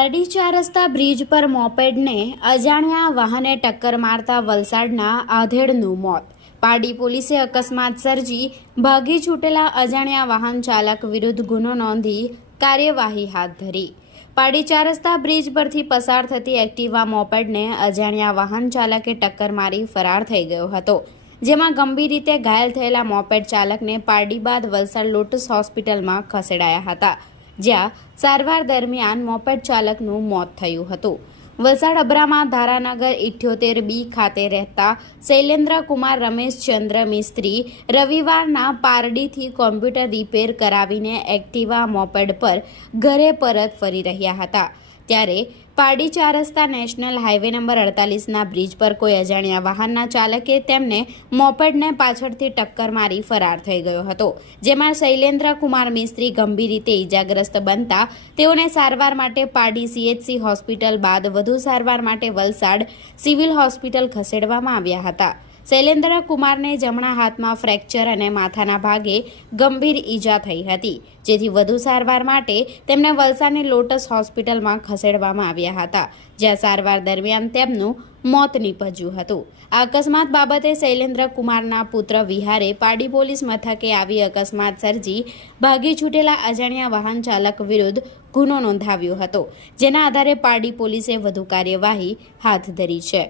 પારડી ચાર રસ્તા બ્રિજ પર મોપેડને અજાણ્યા વાહને ટક્કર મારતા વલસાડના આધેડનું મોત। પારડી પોલીસે અકસ્માત સર્જી ભાગી છૂટેલા અજાણ્યા વાહન ચાલક વિરુદ્ધ ગુનો નોંધી કાર્યવાહી હાથ ધરી। પારડી ચાર રસ્તા બ્રિજ પરથી પસાર થતી એક્ટિવા મોપેડને અજાણ્યા વાહન ચાલકે ટક્કર મારી ફરાર થઈ ગયો હતો, જેમાં ગંભીર રીતે ઘાયલ થયેલા મોપેડ ચાલકને પારડી બાદ વલસાડ લોટસ હોસ્પિટલમાં ખસેડાયા હતા, જ્યાં સારવાર દરમિયાન મોપેડ ચાલકનું મોત થયું હતું। વલસાડ અબ્રામા ધારાનગર 78B ખાતે રહેતા શૈલેન્દ્ર કુમાર રમેશચંદ્ર મિસ્ત્રી રવિવારના પારડીથી કોમ્પ્યુટર રિપેર કરાવીને એક્ટિવા મોપેડ પર ઘરે પરત ફરી રહ્યા હતા, ત્યારે પારડી ચાર રસ્તા નેશનલ હાઈવે નંબર 48ના બ્રિજ પર કોઈ અજાણ્યા વાહનના ચાલકે તેમને મોપેડને પાછળથી ટક્કર મારી ફરાર થઈ ગયો હતો, જેમાં શૈલેન્દ્ર કુમાર મિસ્ત્રી ગંભીર રીતે ઈજાગ્રસ્ત બનતા તેઓને સારવાર માટે પારડી CHC હોસ્પિટલ બાદ વધુ સારવાર માટે વલસાડ સિવિલ હોસ્પિટલ ખસેડવામાં આવ્યા હતા। શૈલેન્દ્ર કુમારને જમણા હાથમાં ફ્રેક્ચર અને માથાના ભાગે ગંભીર ઈજા થઈ હતી, જેથી વધુ સારવાર માટે તેમને વલસાડની લોટસ હોસ્પિટલમાં ખસેડવામાં આવ્યા હતા, જ્યાં સારવાર દરમિયાન તેમનું મોત નીપજ્યું હતું। આ અકસ્માત બાબતે શૈલેન્દ્ર કુમારના પુત્ર વિહારે પારડી પોલીસ મથકે આવી અકસ્માત સર્જી ભાગી છૂટેલા અજાણ્યા વાહન ચાલક વિરુદ્ધ ગુનો નોંધાવ્યો હતો, જેના આધારે પારડી પોલીસે વધુ કાર્યવાહી હાથ ધરી છે।